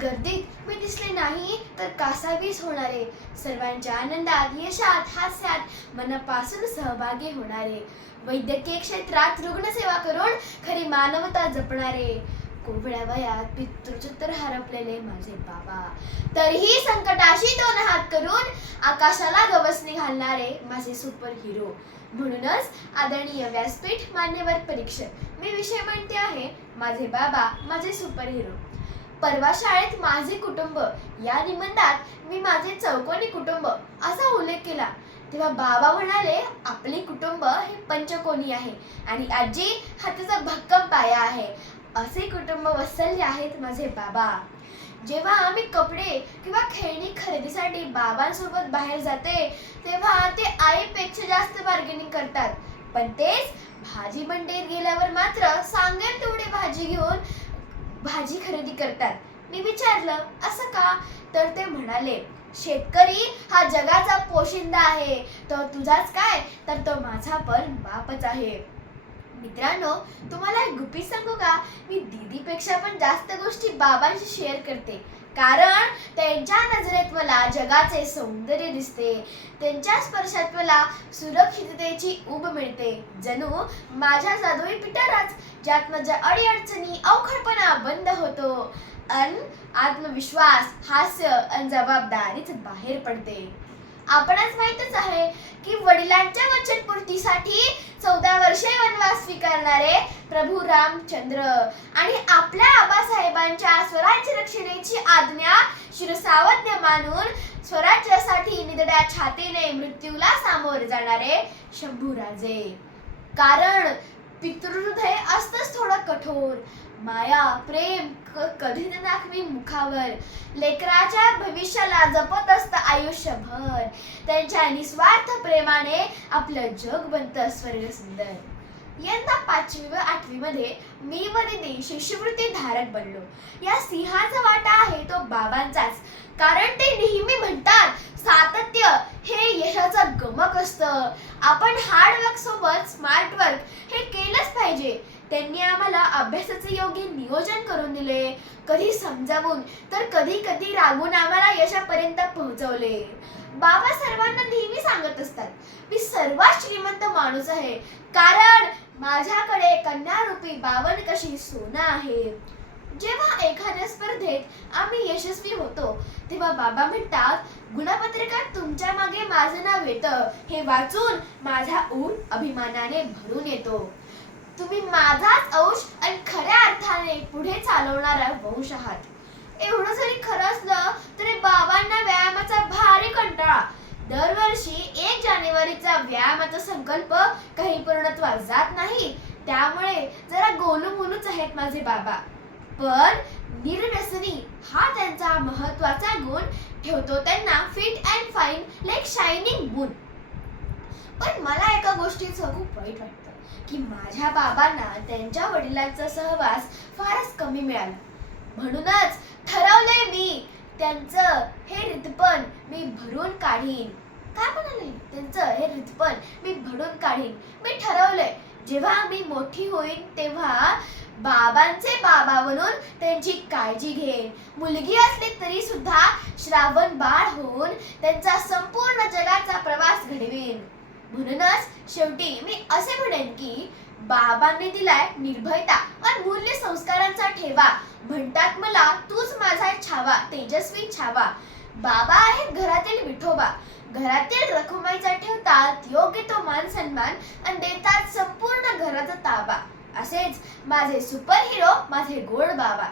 गर्दीत मी दिसले नाही तर कासावीस होणारे, सर्वांच्या आनंदात, यशात, हास्यात मनापासून सहभागी होणारे, वैद्यकीय क्षेत्रात रुग्णसेवा करून खरी मानवता जपणारे, कोवळ्या वयात पितृचित्तर हरपलेले माझे बाबा, तरीही संकटाशी दोन हात करून आकाशाला गवसणी घालणारे माझे सुपर हिरो. म्हणूनच आदरणीय व्यासपीठ, मान्यवर परीक्षक, मी विषय म्हणते आहे माझे बाबा, माझे सुपर हिरो. परवा शाळेत माझे कुटुंब या निबंधात मी माझे चौकोनी कुटुंब असा उल्लेख केला तेव्हा बाबा म्हणाले, आपले कुटुंब हे पंचकोनी आहे आणि आजी हा त्याचा भक्कम पाया आहे. असे कुटुंब वत्सल्य आहेत माझे बाबा. जेव्हा आम्ही कपडे किंवा खेळणी खरेदीसाठी बाबांसोबत बाहेर जाते तेव्हा ते आईपेक्षा जास्त बार्गेनिंग करतात, पण तेच भाजी मंडईत गेल्यावर मात्र सांगेल तेवढी भाजी घेऊन भाजी खरेदी करतात. मी विचारलं असं का, तर ते म्हणाले, शेतकरी हा जगाचा पोशिंदा आहे, तो तुझाच काय तर तो माझा पण बापच आहे. मित्रांनो, तुम्हाला एक गुपित सांगू का, मी दीदीपेक्षा पण जास्त गोष्टी बाबांशी शेअर करते, कारण त्यांच्या नजरेत मला जगाचे सौंदर्य दिसते, त्यांच्या स्पर्शात मला सुरक्षिततेची ऊब मिळते. जणू माझ्या जादुई पिटाराच, ज्यात माझ्या अडीअडचणी अवखळपणा बंद होतो अन आत्मविश्वास, हास्य आणि जबाबदारीच बाहेर पडते. आपणास माहीतच आहे की वडिलांच्या वचनपूर्तीसाठी 14 वर्षे वनवास स्वीकारणारे प्रभू रामचंद्र आणि आपल्या आबासाहेबांच्या स्वराज्य रक्षणेची आज्ञा शिरसावज्ञ मानून स्वराज्यासाठी निधड्या छातीने मृत्यूला सामोरे जाणारे शंभूराजे. कारण पितृहृदय असतंच थोडं कठोर, माया प्रेम कधी न दाखवी मुखावर, लेकराच्या भविष्याला जपत असतं आयुष्यभर, त्यांच्या निस्वार्थ प्रेमाने आपलं जग बनतं स्वर्ग सुंदर. यंदा 5वी व 8वी मध्ये मी व दीदी शिष्यवृत्ती धारक बनलो. या सिंहाचा वाटा आहे तो बाबांचाच, कारण ते नेहमी म्हणतात सातत्य हे यशाचं गमक असतं. आपण हार्डवर्क सोबत स्मार्ट वर्क हे केलंच पाहिजे. त्यांनी आम्हाला अभ्यासाचे योग्य नियोजन करून दिले, कधी समजावून तर कधी कधी रागून आम्हाला यशापर्यंत पोहोचवले. बाबा सर्वांना नेहमी सांगत असतात, मी सर्वात श्रीमंत माणूस आहे, कारण माझ्याकडे कन्यारूपी 52 कशी सोनं आहे. जेव्हा एखाद्या स्पर्धेत आम्ही यशस्वी होतो तेव्हा बाबा म्हणतात, गुणपत्रिकात तुमच्या मागे माझं नाव येतं हे वाचून माझा ऊर अभिमानाने भरून येतो. तुम्ही माझाच अंश आणि खऱ्या अर्थाने पुढे चालवणारा वंश आहात. एवढं जरी खरं असलं तरी बाबांना व्यायामाचा भारी कंटाळा. दरवर्षी 1 जानेवारीचा व्यायामाचा संकल्प काही पूर्णत्वास जात नाही, त्यामुळे जरा गोलूमोलूच आहेत माझे बाबा. पण निर्व्यसनी हा त्यांचा महत्वाचा गुण ठेवतो त्यांना fit and fine like shining moon. पण मला एका गोष्टीचं खूप वाईट वाटतं की माझ्या बाबांना त्यांच्या वडिलांचा सहवास फारच कमी मिळाला. म्हणूनच ठरवलंय मी त्यांचं हे रितपण मी भरून काढीन. काय म्हणाले, त्यांचं हे रितपण मी भरून काढीन. मी ठरवलंय जेव्हा मी मोठी होईन तेव्हा बाबांचे बाबा बनून त्यांची काळजी घेईन. मुलगी असली तरी सुद्धा श्रावण बाळ होऊन त्यांचा संपूर्ण जगाचा प्रवास घडवीन. म्हणूनच शेवटी मी असे म्हणेन की बाबांनी दिलाय निर्भयता आणि मूल्य संस्कारांचा ठेवा. म्हणतात मला तूच माझा छावा, तेजस्वी छावा. बाबा आहेत घरातील विठोबा, घरातील रखुमाईचा ठेवतात योग्य तो मान सन्मान आणि देतात संपूर्ण घराचा ताबा. असेच माझे सुपर हिरो माझे गोड बाबा.